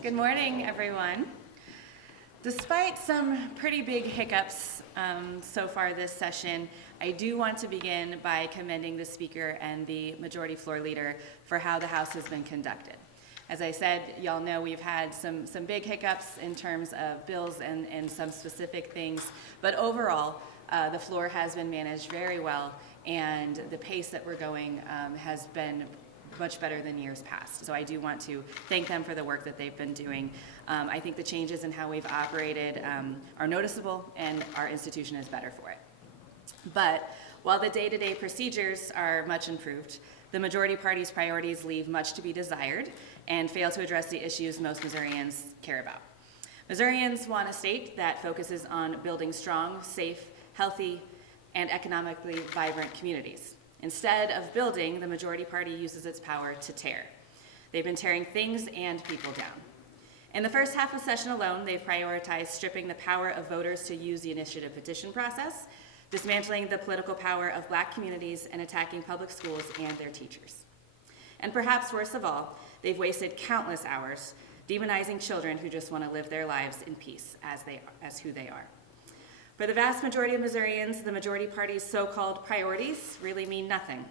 Good morning, everyone. Despite some pretty big hiccups so far this session, I do want to begin by commending the speaker and the majority floor leader for how the House has been conducted. As I said, y'all know we've had some big hiccups in terms of bills and some specific things, but overall, the floor has been managed very well, and the pace that we're going has been much better than years past. So I do want to thank them for the work that they've been doing. I think the changes in how we've operated are noticeable, and our institution is better for it. But while the day-to-day procedures are much improved, the majority party's priorities leave much to be desired and fail to address the issues most Missourians care about. Missourians want a state that focuses on building strong, safe, healthy, and economically vibrant communities. Instead of building, the majority party uses its power to tear. They've been tearing things and people down. In the first half of session alone, they've prioritized stripping the power of voters to use the initiative petition process, dismantling the political power of Black communities, and attacking public schools and their teachers. And perhaps worst of all, they've wasted countless hours demonizing children who just want to live their lives in peace as who they are. For the vast majority of Missourians, the majority party's so-called priorities really mean nothing.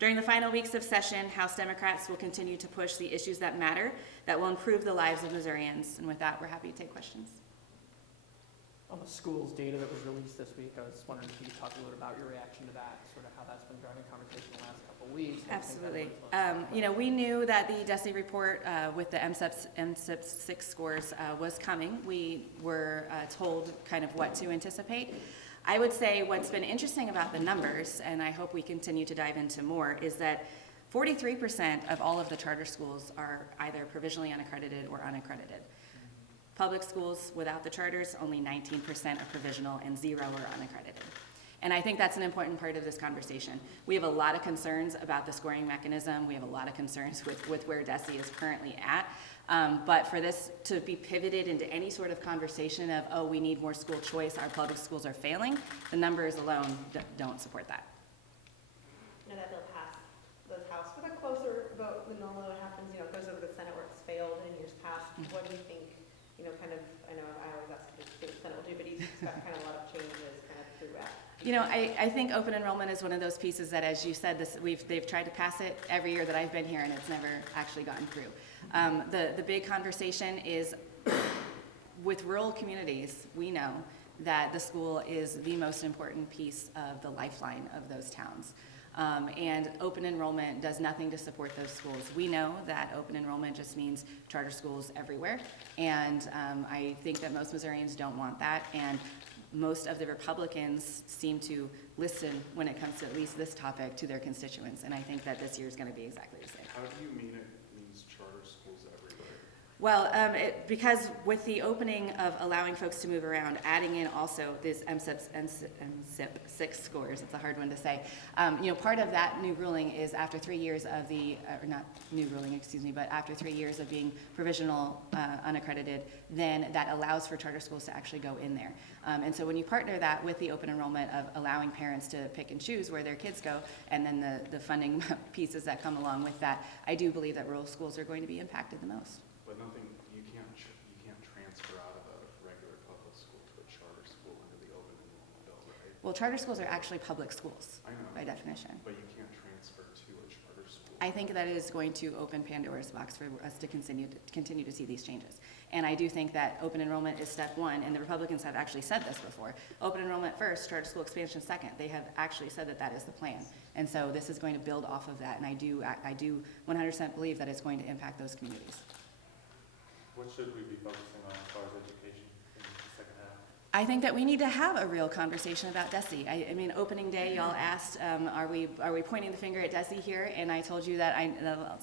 During the final weeks of session, House Democrats will continue to push the issues that matter, that will improve the lives of Missourians. And with that, we're happy to take questions. On the schools data that was released this week, I was wondering if you could talk a little bit about your reaction to that, sort of how that's been driving conversation the last couple of weeks. Absolutely. We knew that the DESE report with the MSIP 6 scores was coming. We were told kind of what to anticipate. I would say what's been interesting about the numbers, and I hope we continue to dive into more, is that 43% of all of the charter schools are either provisionally unaccredited or unaccredited. Public schools without the charters, only 19% are provisional and 0 are unaccredited. And I think that's an important part of this conversation. We have a lot of concerns about the scoring mechanism. We have a lot of concerns with where DESE is currently at. But for this to be pivoted into any sort of conversation of, oh, we need more school choice, our public schools are failing, the numbers alone don't support that. You know, that bill passed the House with a closer vote than normally what happens. You know, it goes over the Senate where it's failed in years past. What do you think? You know, kind of, I know I always ask what the Senate will do, but he's got kind of a lot of changes kind of throughout. You know, I think open enrollment is one of those pieces that, as you said, they've tried to pass it every year that I've been here, and it's never actually gotten through. The big conversation is with rural communities. We know that the school is the most important piece of the lifeline of those towns. And open enrollment does nothing to support those schools. We know that open enrollment just means charter schools everywhere, and I think that most Missourians don't want that, and most of the Republicans seem to listen when it comes to at least this topic to their constituents, and I think that this year is going to be exactly the same. How do you mean it means charter schools everywhere? Well, because with the opening of allowing folks to move around, adding in also this MSIP 6 scores, it's a hard one to say. Part of that new ruling is after 3 years of after 3 years of being provisional unaccredited, then that allows for charter schools to actually go in there. And so when you partner that with the open enrollment of allowing parents to pick and choose where their kids go, and then the funding pieces that come along with that, I do believe that rural schools are going to be impacted the most. But you can't transfer out of a regular public school to a charter school under the open enrollment bill, right? Well, charter schools are actually public schools, I know, by definition. But you can't transfer to a charter school. I think that is going to open Pandora's box for us to continue to see these changes. And I do think that open enrollment is step one, and the Republicans have actually said this before. Open enrollment first, charter school expansion second. They have actually said that is the plan. And so this is going to build off of that, and I do 100% believe that it's going to impact those communities. What should we be focusing on as far as education in the second half? I think that we need to have a real conversation about DESE. I mean, opening day, y'all asked, are we pointing the finger at DESE here? And I told you that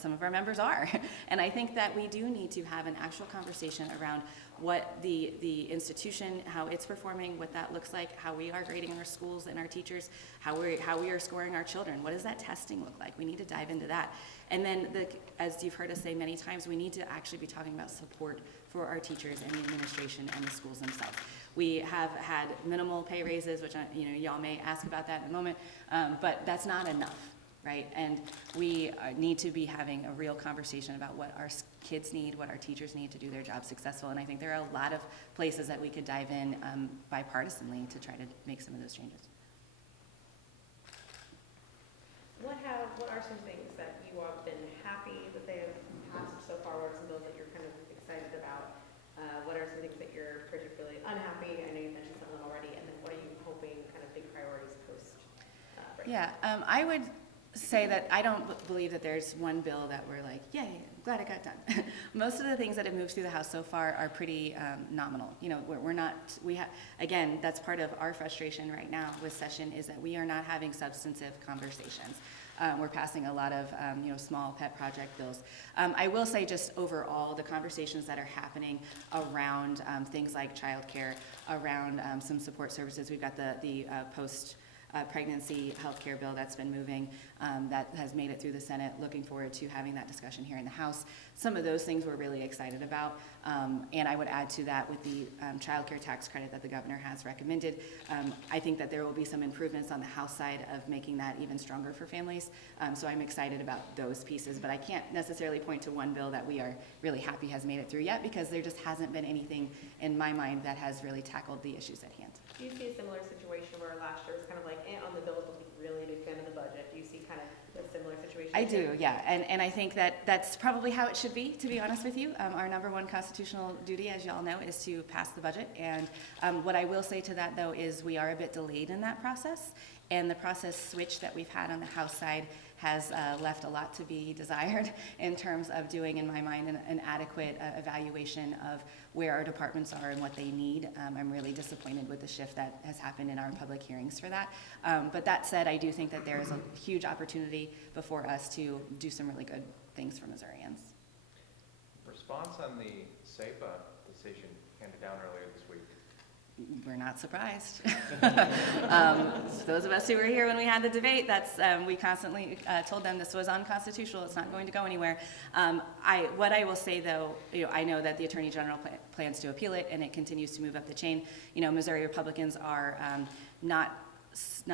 some of our members are. And I think that we do need to have an actual conversation around what the institution, how it's performing, what that looks like, how we are grading our schools and our teachers, how we are scoring our children. What does that testing look like? We need to dive into that. And then, as you've heard us say many times, we need to actually be talking about support for our teachers and the administration and the schools themselves. We have had minimal pay raises, which y'all may ask about that in a moment, but that's not enough. right? And we need to be having a real conversation about what our kids need, what our teachers need to do their job successful. And I think there are a lot of places that we could dive in bipartisanly to try to make some of those changes. What are some things that you have been happy that they have passed so far? What are some bills that you're kind of excited about? What are some things that you're particularly unhappy? I know you mentioned some of them already. And then what are you hoping kind of big priorities post break? Yeah, I would say that I don't believe that there's one bill that we're like, yay, I'm glad it got done. Most of the things that have moved through the House so far are pretty nominal. You know, again, that's part of our frustration right now with session is that we are not having substantive conversations. We're passing a lot of, small pet project bills. I will say just overall, the conversations that are happening around things like childcare, around some support services. We've got the post pregnancy healthcare bill that's been moving, that has made it through the Senate. Looking forward to having that discussion here in the House. Some of those things we're really excited about. And I would add to that with the child care tax credit that the governor has recommended. I think that there will be some improvements on the House side of making that even stronger for families. So I'm excited about those pieces, but I can't necessarily point to one bill that we are really happy has made it through yet, because there just hasn't been anything in my mind that has really tackled the issues at hand. Do you see a similar situation where last year was kind of like on the bills, but really a big fan of the budget? Do you see kind of a similar situation? I do, yeah, and I think that that's probably how it should be, to be honest with you. Our number one constitutional duty, as you all know, is to pass the budget. And what I will say to that, though, is we are a bit delayed in that process. And the process switch that we've had on the House side has left a lot to be desired in terms of doing, in my mind, an adequate evaluation of where our departments are and what they need. I'm really disappointed with the shift that has happened in our public hearings for that. But that said, I do think that there is a huge opportunity before us to do some really good things for Missourians. Response on the SEPA decision handed down earlier this week. We're not surprised. Those of us who were here when we had the debate, we constantly told them this was unconstitutional. It's not going to go anywhere. What I will say, though, I know that the Attorney General plans to appeal it, and it continues to move up the chain. Missouri Republicans are not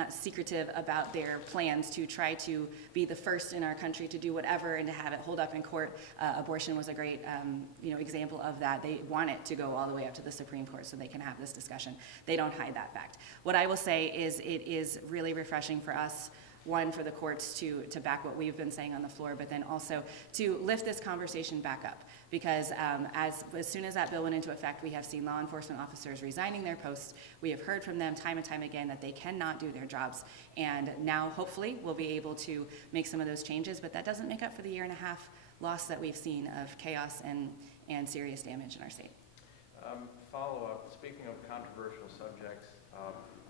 secretive about their plans to try to be the first in our country to do whatever and to have it hold up in court. Abortion was a great example of that. They want it to go all the way up to the Supreme Court so they can have this discussion. They don't hide that fact. What I will say is it is really refreshing for us, one, for the courts to back what we've been saying on the floor, but then also to lift this conversation back up. Because as soon as that bill went into effect, we have seen law enforcement officers resigning their posts. We have heard from them time and time again that they cannot do their jobs. And now, hopefully, we'll be able to make some of those changes, but that doesn't make up for the 1.5 year loss that we've seen of chaos and serious damage in our state. Follow-up, speaking of controversial subjects,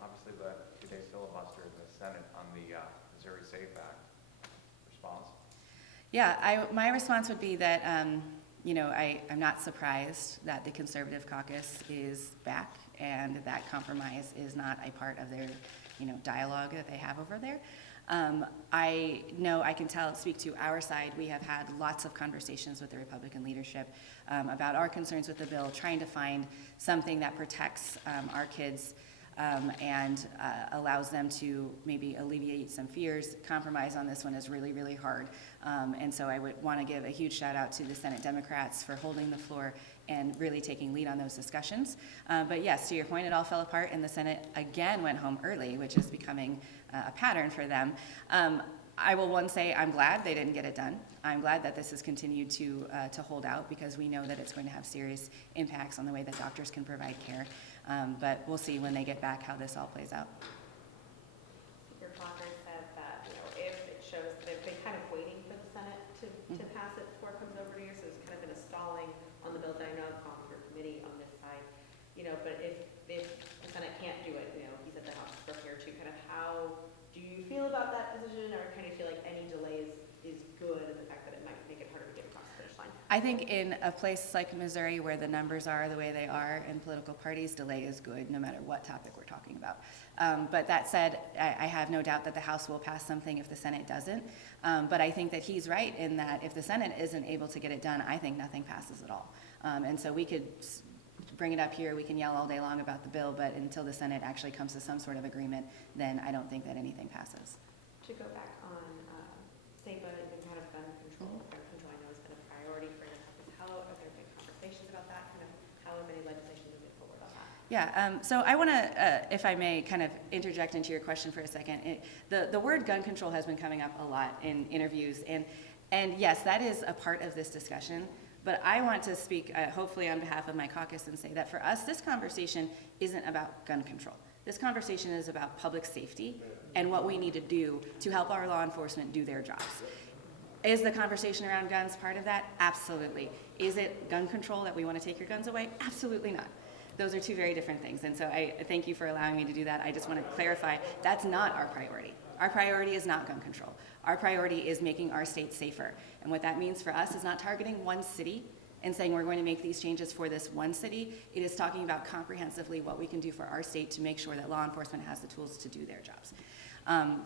obviously the two-day filibuster in the Senate on the Missouri SAFE Act. Response? Yeah, my response would be that I'm not surprised that the Conservative Caucus is back and that compromise is not a part of their dialogue that they have over there. I know I can speak to our side. We have had lots of conversations with the Republican leadership about our concerns with the bill, trying to find something that protects our kids and allows them to maybe alleviate some fears. Compromise on this one is really, really hard. And so I would want to give a huge shout out to the Senate Democrats for holding the floor and really taking lead on those discussions. But yes, to your point, it all fell apart and the Senate again went home early, which is becoming a pattern for them. I will say I'm glad they didn't get it done. I'm glad that this has continued to hold out because we know that it's going to have serious impacts on the way that doctors can provide care. But we'll see when they get back how this all plays out. Speaker Clocker said that if it shows that they've been kind of waiting for the Senate to pass it before it comes over to you, so it's kind of been a stalling on the bills that I know have gone through committee on this side. But if the Senate can't do it, he said the House is prepared to. Kind of how do you feel about that decision, or kind of feel like any delay is good, and the fact that it might make it harder to get across the finish line? I think in a place like Missouri where the numbers are the way they are in political parties, delay is good no matter what topic we're talking about. But that said, I have no doubt that the House will pass something if the Senate doesn't. But I think that he's right in that if the Senate isn't able to get it done, I think nothing passes at all. And so we could bring it up here, we can yell all day long about the bill, but until the Senate actually comes to some sort of agreement, then I don't think that anything passes. To go back on Yeah, so I want to, if I may, kind of interject into your question for a second. The word gun control has been coming up a lot in interviews, and yes, that is a part of this discussion, but I want to speak, hopefully on behalf of my caucus, and say that for us, this conversation isn't about gun control. This conversation is about public safety and what we need to do to help our law enforcement do their jobs. Is the conversation around guns part of that? Absolutely. Is it gun control that we want to take your guns away? Absolutely not. Those are two very different things, and so I thank you for allowing me to do that. I just want to clarify, that's not our priority. Our priority is not gun control. Our priority is making our state safer, and what that means for us is not targeting one city and saying we're going to make these changes for this one city. It is talking about comprehensively what we can do for our state to make sure that law enforcement has the tools to do their jobs.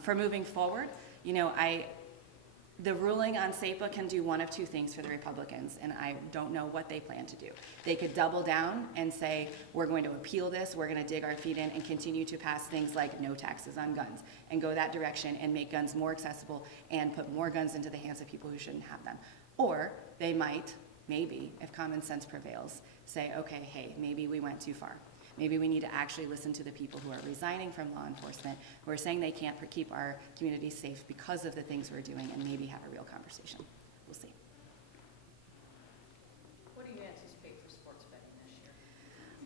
For moving forward, you know, the ruling on SEPA can do one of two things for the Republicans, and I don't know what they plan to do. They could double down and say, we're going to appeal this, we're going to dig our feet in and continue to pass things like no taxes on guns, and go that direction and make guns more accessible and put more guns into the hands of people who shouldn't have them. Or they might, maybe, if common sense prevails, say, okay, hey, maybe we went too far. Maybe we need to actually listen to the people who are resigning from law enforcement, who are saying they can't keep our communities safe because of the things we're doing, and maybe have a real conversation. We'll see. What do you anticipate for sports betting this year?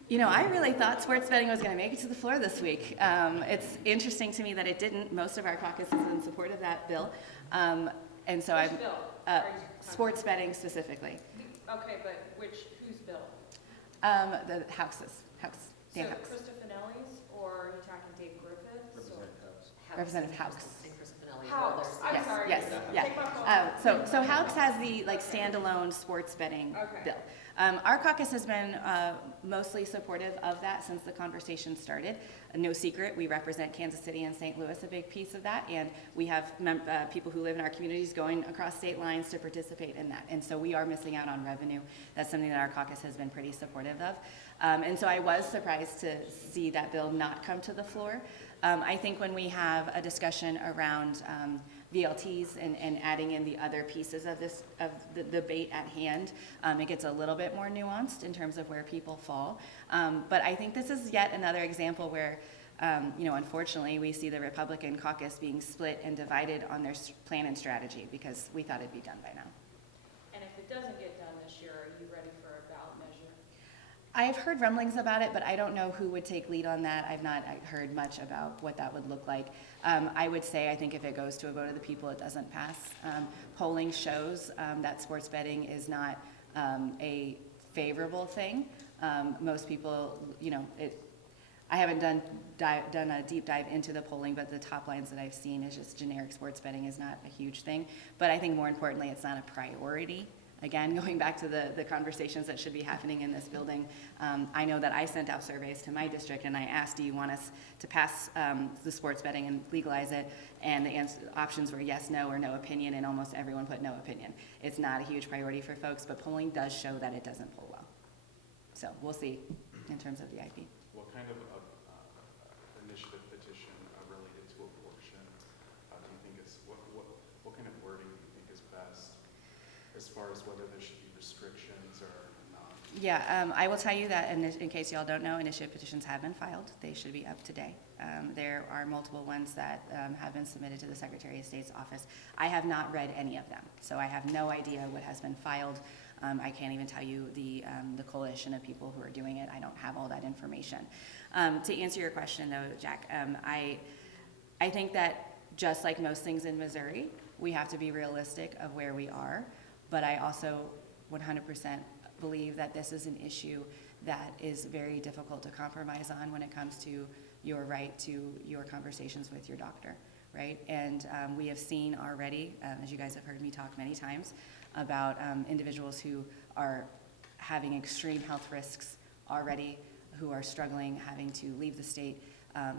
You know, I really thought sports betting was going to make it to the floor this week. It's interesting to me that it didn't. Most of our caucus is in support of that bill. And so Which I'm, bill? Are you talking sports betting specifically. Okay, but whose bill? The House. Dan So House. Krista Finelli's, or are you talking Dave Griffiths? Representative House. House, I'm Yes, sorry. yes, yeah. Take my phone. So House has the standalone sports betting Okay. bill. Our caucus has been mostly supportive of that since the conversation started. No secret, we represent Kansas City and St. Louis, a big piece of that, and we have people who live in our communities going across state lines to participate in that. And so we are missing out on revenue. That's something that our caucus has been pretty supportive of. And so I was surprised to see that bill not come to the floor. I think when we have a discussion around VLTs and adding in the other pieces of the debate at hand, it gets a little bit more nuanced in terms of where people fall. But I think this is yet another example where, unfortunately, we see the Republican caucus being split and divided on their plan and strategy, because we thought it'd be done by now. And if it doesn't get done this year, are you ready for a ballot measure? I've heard rumblings about it, but I don't know who would take lead on that. I've not heard much about what that would look like. I would say I think if it goes to a vote of the people, it doesn't pass. Polling shows that sports betting is not a favorable thing. Most people, I haven't done a deep dive into the polling, but the top lines that I've seen is just generic sports betting is not a huge thing. But I think more importantly, it's not a priority. Again, going back to the conversations that should be happening in this building, I know that I sent out surveys to my district and I asked, do you want us to pass the sports betting and legalize it? And the options were yes, no, or no opinion, and almost everyone put no opinion. It's not a huge priority for folks, but polling does show that it doesn't poll well. So we'll see in terms of the IP. What kind of initiative petition related to abortion do you think is, what kind of wording do you think is best as far as whether there should be restrictions or not? Yeah, I will tell you that, in case y'all don't know, initiative petitions have been filed. They should be up today. There are multiple ones that have been submitted to the Secretary of State's office. I have not read any of them, so I have no idea what has been filed. I can't even tell you the coalition of people who are doing it. I don't have all that information. To answer your question, though, Jack, I think that just like most things in Missouri, we have to be realistic of where we are. But I also 100% believe that this is an issue that is very difficult to compromise on when it comes to your right to your conversations with your doctor, right? And we have seen already, as you guys have heard me talk many times, about individuals who are having extreme health risks already, who are struggling, having to leave the state,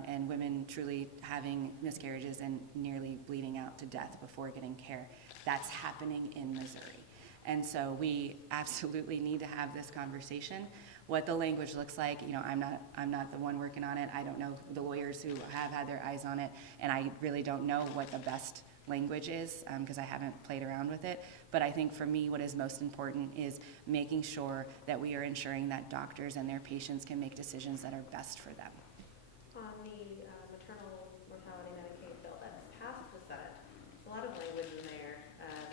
and women truly having miscarriages and nearly bleeding out to death before getting care. That's happening in Missouri. And so we absolutely need to have this conversation. What the language looks like, I'm not the one working on it. I don't know the lawyers who have had their eyes on it, and I really don't know what the best language is, because I haven't played around with it. But I think for me, what is most important is making sure that we are ensuring that doctors and their patients can make decisions that are best for them. On the maternal mortality Medicaid bill that's passed the Senate, a lot of language in there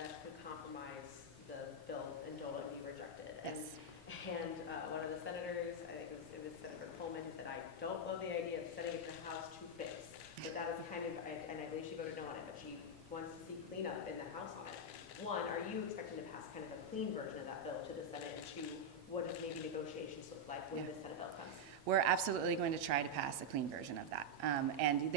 that could compromise the bill and Joel and be rejected. Yes. And one of the senators, I think it was Senator Coleman, said, I don't love the idea of sending it to the House to fix. But that is kind of, and I believe she voted no on it, but she wants to see cleanup in the House on it. One, are you expecting to pass kind of a clean version of that bill to the Senate? And two, what does maybe negotiations look like when the Senate bill comes? We're absolutely going to try to pass a clean version of that. And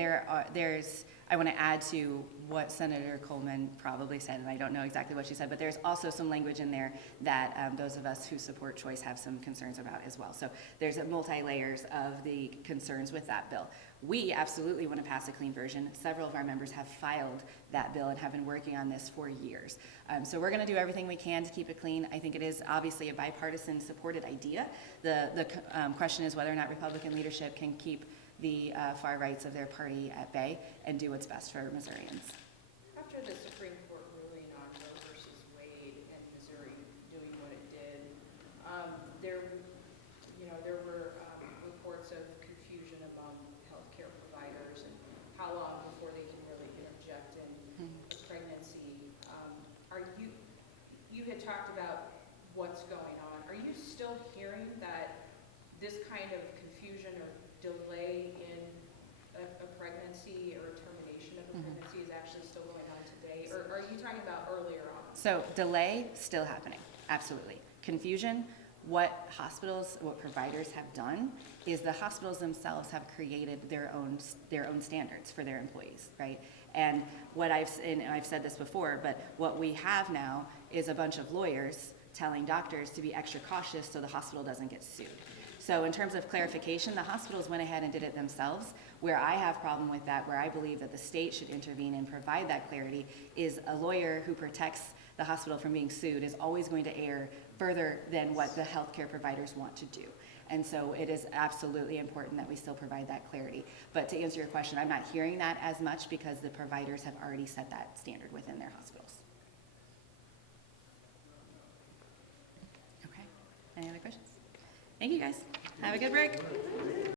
there's, I want to add to what Senator Coleman probably said, and I don't know exactly what she said, but there's also some language in there that those of us who support choice have some concerns about as well. So there's multi-layers of the concerns with that bill. We absolutely want to pass a clean version. Several of our members have filed that bill and have been working on this for years. So we're going to do everything we can to keep it clean. I think it is obviously a bipartisan supported idea. The question is whether or not Republican leadership can keep the far rights of their party at bay and do what's best for Missourians. After the Supreme Court ruling on Roe versus Wade and Missouri doing what it did, there were reports of confusion among healthcare providers and how long before they can really interject in pregnancy. You had talked about what's going on. Are you still hearing that this kind of confusion or delay in a pregnancy or a termination of a pregnancy is actually still going on today? Or are you talking about earlier on? So delay, still happening, absolutely. Confusion, what hospitals, what providers have done is the hospitals themselves have created their own standards for their employees, right? And and I've said this before, but what we have now is a bunch of lawyers telling doctors to be extra cautious so the hospital doesn't get sued. So in terms of clarification, the hospitals went ahead and did it themselves. Where I have problem with that, where I believe that the state should intervene and provide that clarity, is a lawyer who protects the hospital from being sued is always going to err further than what the healthcare providers want to do. And so it is absolutely important that we still provide that clarity. But to answer your question, I'm not hearing that as much because the providers have already set that standard within their hospitals. Okay, any other questions? Thank you guys. Have a good break.